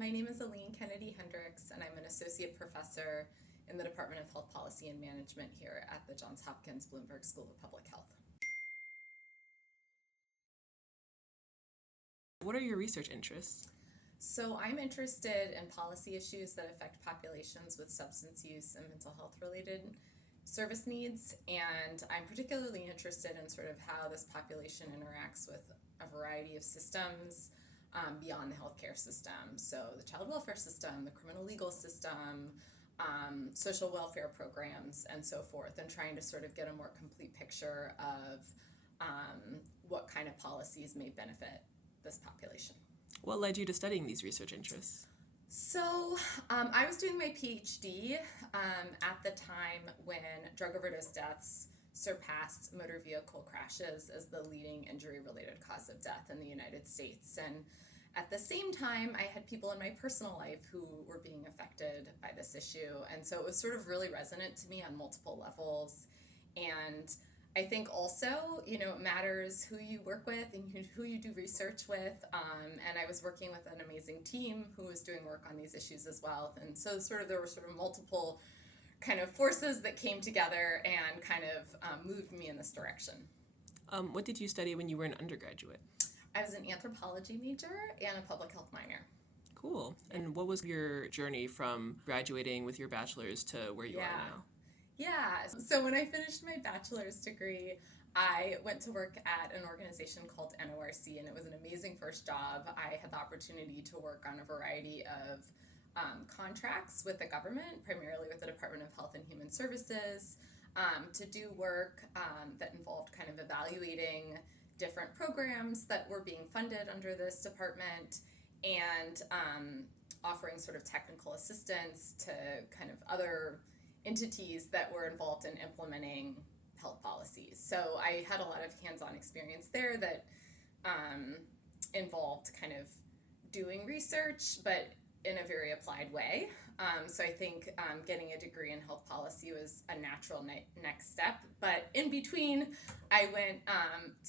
My name is Alene Kennedy-Hendricks, and I'm an associate professor in the Department of Health Policy and Management here at the Johns Hopkins Bloomberg School of Public Health. What are your research interests? So I'm interested in policy issues that affect populations with substance use and mental health related service needs, and I'm particularly interested in sort of how this population interacts with a variety of systems beyond the healthcare system. So the child welfare system, the criminal legal system, social welfare programs, and so forth, and trying to sort of get a more complete picture of what kind of policies may benefit this population. What led you to studying these research interests? So I was doing my PhD at the time when drug overdose deaths surpassed motor vehicle crashes as the leading injury-related cause of death in the United States. And at the same time, I had people in my personal life who were being affected by this issue. And so it was sort of really resonant to me on multiple levels. And I think also, it matters who you work with and who you do research with. And I was working with an amazing team who was doing work on these issues as well. And so there were sort of multiple kind of forces that came together and kind of moved me in this direction. What did you study when you were an undergraduate? I was an anthropology major and a public health minor. Cool. And what was your journey from graduating with your bachelor's to where you are now? Yeah, so when I finished my bachelor's degree, I went to work at an organization called NORC, and it was an amazing first job. I had the opportunity to work on a variety of contracts with the government, primarily with the Department of Health and Human Services, to do work that involved kind of evaluating different programs that were being funded under this department and offering sort of technical assistance to kind of other entities that were involved in implementing health policies. So I had a lot of hands-on experience there that involved kind of doing research, but in a very applied way. So I think getting a degree in health policy was a natural next step. But in between, I went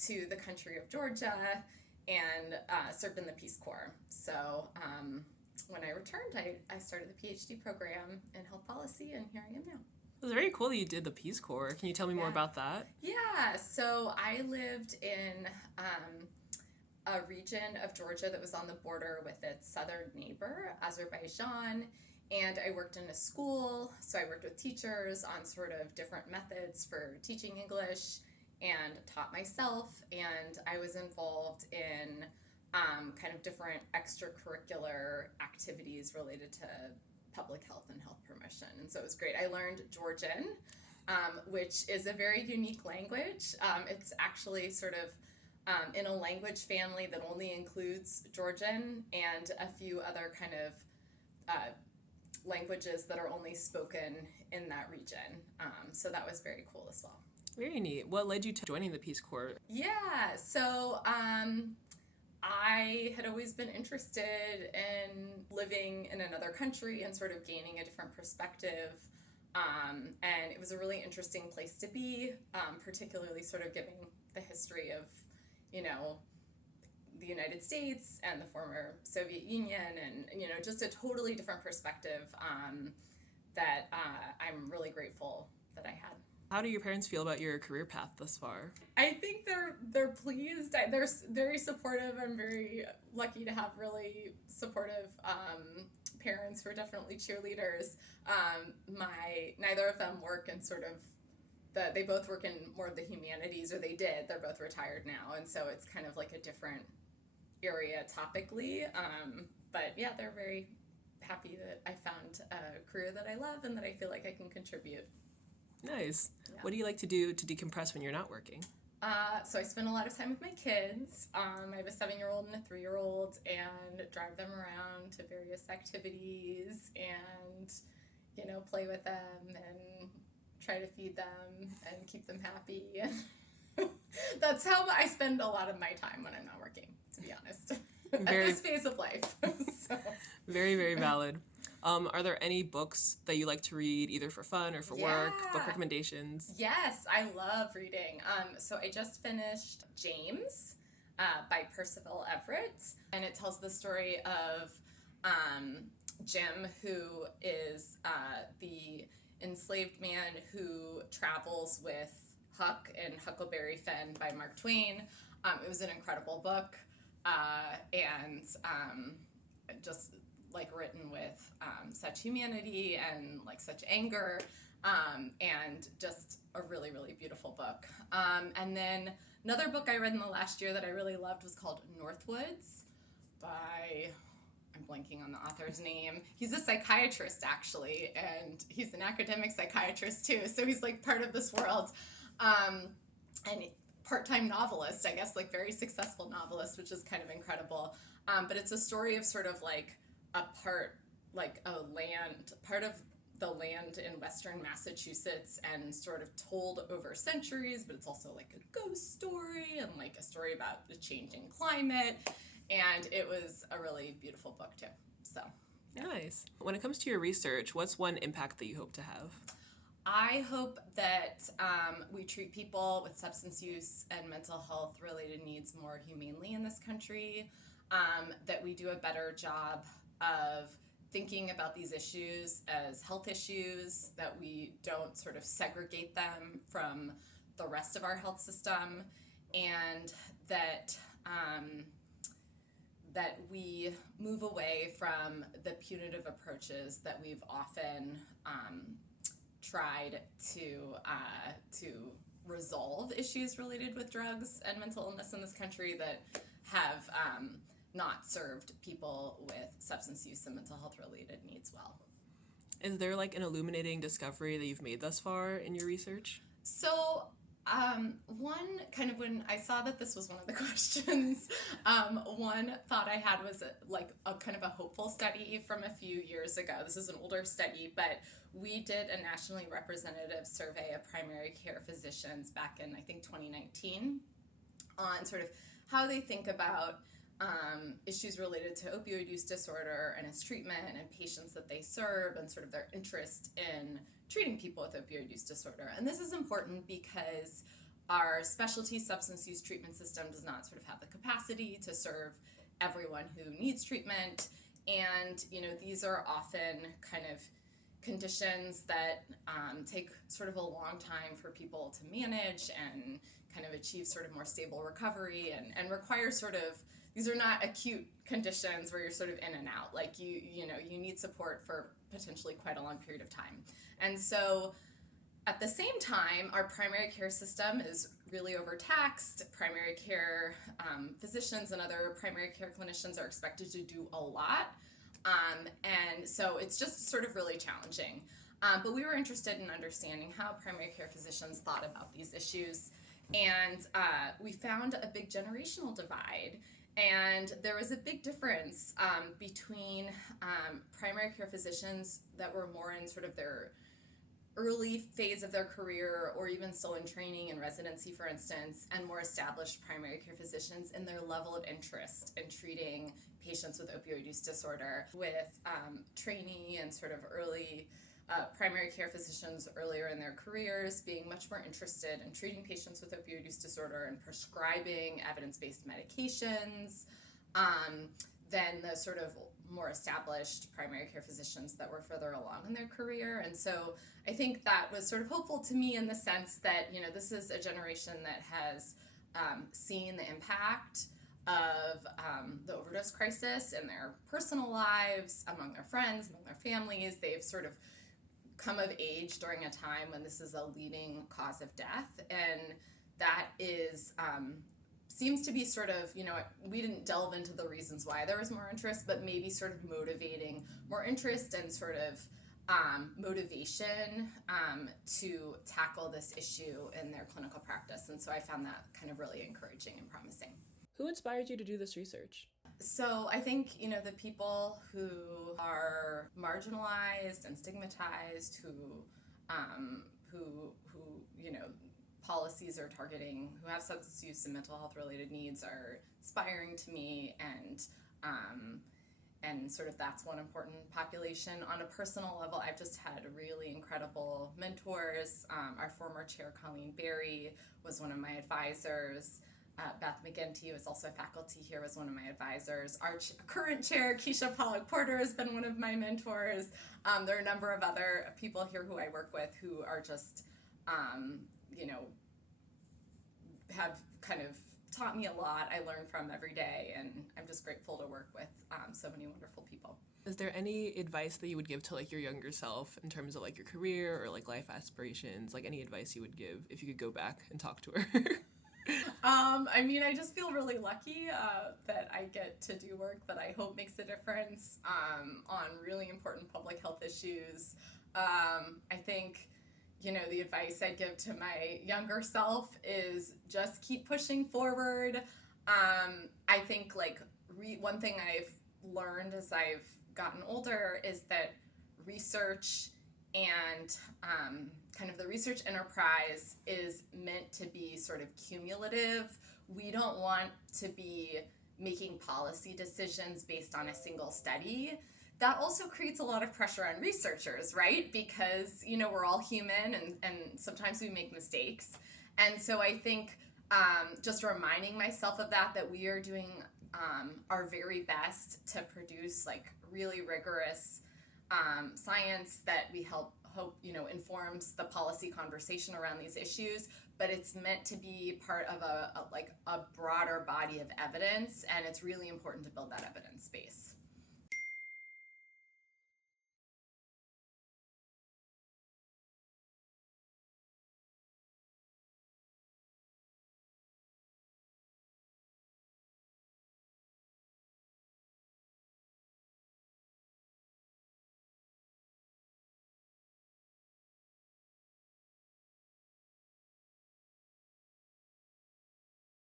to the country of Georgia and served in the Peace Corps. So when I returned, I started the PhD program in health policy, and here I am now. It was very cool that you did the Peace Corps. Can you tell me more about that? Yeah, so I lived in a region of Georgia that was on the border with its southern neighbor, Azerbaijan, and I worked in a school, so I worked with teachers on sort of different methods for teaching English and taught myself, and I was involved in kind of different extracurricular activities related to public health and health promotion, and so it was great. I learned Georgian, which is a very unique language. It's actually sort of in a language family that only includes Georgian and a few other kind of languages that are only spoken in that region. So that was very cool as well. Very neat. What led you to joining the Peace Corps? Yeah, so I had always been interested in living in another country and sort of gaining a different perspective. And it was a really interesting place to be, particularly sort of given the history of the United States and the former Soviet Union, and just a totally different perspective that I'm really grateful that I had. How do your parents feel about your career path thus far? I think they're pleased. They're very supportive. I'm very lucky to have really supportive parents who are definitely cheerleaders. Neither of them work in sort of they both work in more of the humanities, or they did. They're both retired now, and so it's kind of like a different area topically. But yeah, they're very happy that I found a career that I love and that I feel like I can contribute. Nice. Yeah. What do you like to do to decompress when you're not working? So I spend a lot of time with my kids. I have a 7-year-old and a 3-year-old, and drive them around to various activities and, play with them and try to feed them and keep them happy. That's how I spend a lot of my time when I'm not working, to be honest, at this phase of life. So. Very, very valid. Are there any books that you like to read, either for fun or for work? Book recommendations? Yes, I love reading. So I just finished James by Percival Everett, and it tells the story of Jim, who is the enslaved man who travels with Huck in Huckleberry Finn by Mark Twain. It was an incredible book, and just like written with such humanity and like such anger, and just a really, really beautiful book. And then another book I read in the last year that I really loved was called Northwoods by, I'm blanking on the author's name. He's a psychiatrist, actually, and he's an academic psychiatrist, too, so he's, like, part of this world. And part-time novelist, I guess, like, very successful novelist, which is kind of incredible. But it's a story of sort of, like, part of the land in western Massachusetts and sort of told over centuries, but it's also, like, a ghost story and, like, a story about the changing climate. And it was a really beautiful book, too. So, yeah. Nice. When it comes to your research, what's one impact that you hope to have? I hope that we treat people with substance use and mental health related needs more humanely in this country, that we do a better job of thinking about these issues as health issues, that we don't sort of segregate them from the rest of our health system, and that that we move away from the punitive approaches that we've often tried to resolve issues related with drugs and mental illness in this country that have not served people with substance use and mental health related needs well. Is there like an illuminating discovery that you've made thus far in your research? So one kind of, when I saw that this was one of the questions, one thought I had was like a kind of a hopeful study from a few years ago. This is an older study, but we did a nationally representative survey of primary care physicians back in, I think, 2019 on sort of how they think about issues related to opioid use disorder and its treatment and patients that they serve and sort of their interest in treating people with opioid use disorder. And this is important because our specialty substance use treatment system does not sort of have the capacity to serve everyone who needs treatment. And, you know, these are often kind of conditions that take sort of a long time for people to manage and kind of achieve sort of more stable recovery and require sort of, these are not acute conditions where you're sort of in and out. Like you need support for potentially quite a long period of time. And so at the same time, our primary care system is really overtaxed. Primary care physicians and other primary care clinicians are expected to do a lot. And so it's just sort of really challenging. But we were interested in understanding how primary care physicians thought about these issues. And we found a big generational divide. And there was a big difference between primary care physicians that were more in sort of their early phase of their career or even still in training and residency, for instance, and more established primary care physicians in their level of interest in treating patients with opioid use disorder, with trainee and sort of early primary care physicians earlier in their careers being much more interested in treating patients with opioid use disorder and prescribing evidence-based medications than the sort of more established primary care physicians that were further along in their career. And so I think that was sort of hopeful to me in the sense that, you know, this is a generation that has seen the impact of the overdose crisis in their personal lives, among their friends, among their families. They've sort of come of age during a time when this is a leading cause of death, and that is seems to be sort of, you know, we didn't delve into the reasons why there was more interest, but maybe sort of motivating more interest and sort of motivation to tackle this issue in their clinical practice. And so I found that kind of really encouraging and promising. Who inspired you to do this research? So I think, you know, the people who are marginalized and stigmatized, who you know, policies are targeting, who have substance use and mental health related needs are inspiring to me, and sort of that's one important population. On a personal level, I've just had really incredible mentors. Our former chair, Colleen Berry, was one of my advisors. Beth McGinty, who is also a faculty here, was one of my advisors. Our current chair, Keisha Pollock-Porter, has been one of my mentors. There are a number of other people here who I work with who are just, have kind of taught me a lot. I learn from every day, and I'm just grateful to work with so many wonderful people. Is there any advice that you would give to like your younger self in terms of like your career or like life aspirations? Like any advice you would give if you could go back and talk to her? I just feel really lucky that I get to do work that I hope makes a difference on really important public health issues. I think, the advice I give to my younger self is just keep pushing forward. I think one thing I've learned as I've gotten older is that research and kind of the research enterprise is meant to be sort of cumulative. We don't want to be making policy decisions based on a single study. That also creates a lot of pressure on researchers, right? Because, we're all human and sometimes we make mistakes. And so I think just reminding myself of that we are doing our very best to produce really rigorous science that we hope informs the policy conversation around these issues, but it's meant to be part of a broader body of evidence, and it's really important to build that evidence base.